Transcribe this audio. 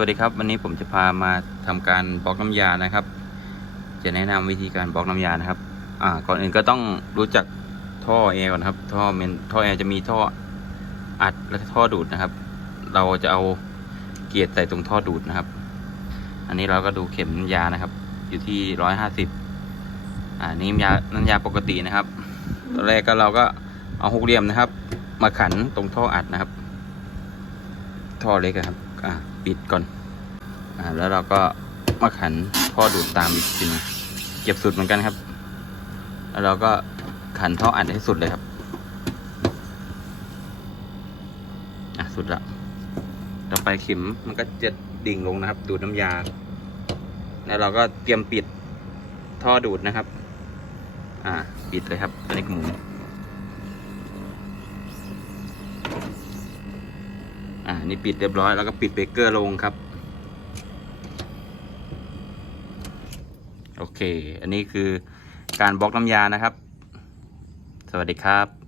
วัสดีครับ วันนี้ผมจะพามาทำการบล็อกน้ำยานะครับ จะแนะนำวิธีการบล็อกน้ำยานะครับ อ่า ก่อนอื่นก็ต้องรู้จักท่อแอร์ก่อนครับ ท่อเมนท่อแอร์จะมีท่ออัดและท่อดูดนะครับ เราจะเอาเกียร์ใส่ตรงท่อดูดนะครับ อันนี้เราก็ดูเข็มน้ำยานะครับ อยู่ที่ร้อยห้าสิบอ่านี่น้ำยาน้ำยาปกตินะครับตอนแรกก็เราก็เอาหกเหลี่ยมนะครับ มาขันตรงท่ออัดนะครับ ท่อเล็กครับ อ่าปิดก่อน อ่า แล้วเราก็มาขันท่อดูดตามอีกทีนึงเก็บสุดเหมือนกันครับ แล้วเราก็ขันท่ออัดให้สุดเลยครับ อะ สุดละ ต่อไปเข็มมันก็จะดิ่งลงนะครับ ดูดน้ำยา แล้วเราก็เตรียมปิดท่อดูดนะครับ อ่า ปิดเลยครับอันนี้หมุน อ่านี่ปิดเรียบร้อยแล้วก็ปิดเบรกเกอร์ลงครับ โอเค อันนี้คือการบล็อกน้ำยานะครับ สวัสดีครับ